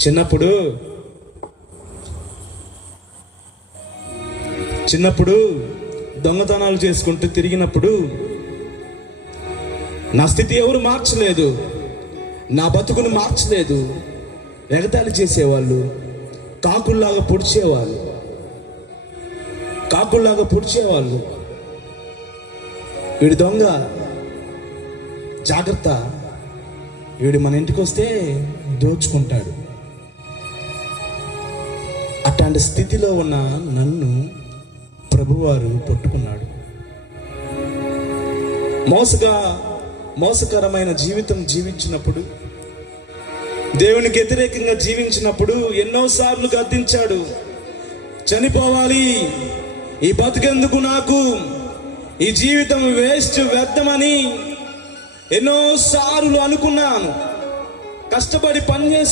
చిన్నప్పుడు దొంగతనాలు చేసుకుంటూ తిరిగినప్పుడు నా స్థితి ఎవరు మార్చలేదు, నా బతుకును మార్చలేదు. ఎగతాళి చేసేవాళ్ళు, కాకుల్లాగా పొడిచేవాళ్ళు. వీడి దొంగ, జాగ్రత్త, వీడు మన ఇంటికి వస్తే దోచుకుంటాడు. అట్లాంటి స్థితిలో ఉన్న నన్ను ప్రభువారు పట్టుకున్నాడు. మోసకరమైన జీవితం జీవించినప్పుడు, దేవునికి వ్యతిరేకంగా జీవించినప్పుడు ఎన్నోసార్లు గద్దించాడు. చనిపోవాలి, ఈ బతుకెందుకు నాకు, ఈ జీవితం వేస్ట్, వ్యర్థమని ఎన్నోసార్లు అనుకున్నాను. కష్టపడి పనిచేసి